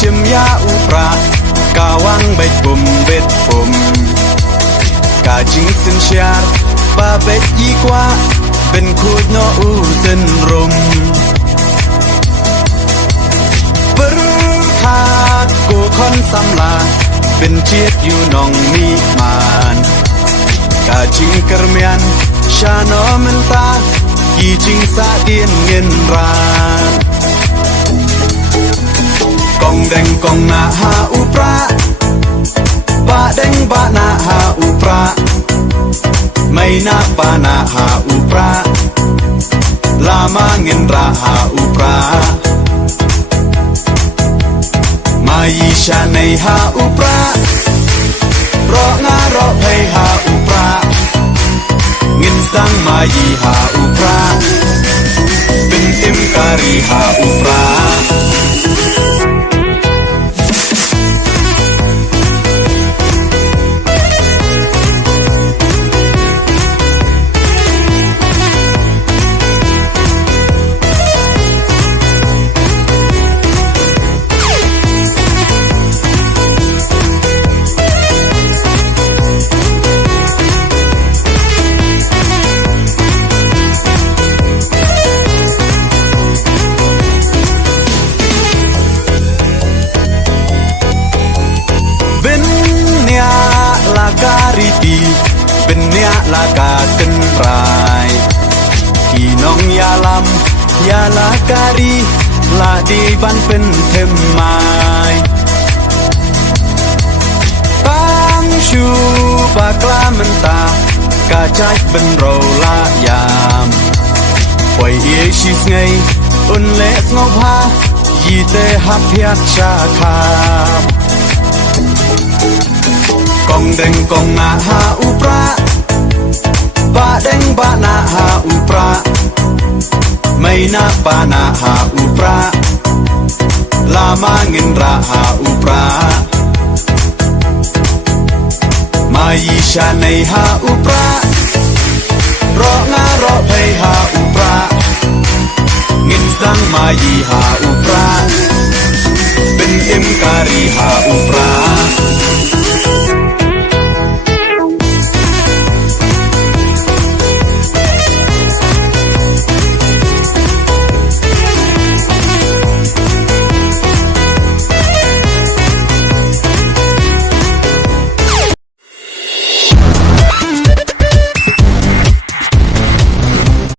ชิมยาอุปรากาวังใบปุ่มเบ็ดปุ่มกาจิงสินเชียร์ปาเป็ดยี่กว่าเป็นคูดโนอูเส้นรมปรึกขาดกูคนสำลาเป็นเชียดอยู่นองมีมานกาจิงกระเมียนชาโนมันตากีจิงสาเดียนเงินรานกองแดงกองนาหาอุปราบะแดงบะนาหาอุปราไม่นาปานาหาอุปราลามาเงินราหาอุปรามายีชาในหาอุปรารองารอเพยหาอุปราเงินสังมายีหาอุปราเป็นติมการีหาอุปราเป็นเนียลากาตึนรายพี่น้องยาลำยาลาการีลาดีบันเป็นเทมไม้ตั้งชูปากลามันตากาใจเป็นโรลายามปล่อยเอชิสไงอุ่นเล็กงบฮายีเตหับเพียชาคามกองแดงกองนาหาอุปราบะแดงบะนาหาอุปราไม่นาปานาหาอุปราลามาเงินราหาอุปรามายีชาในหาอุปรารองารอเพยหาอุปราเงินสังมายีหาอุปราเป็นเอ็มการีหาอุปรา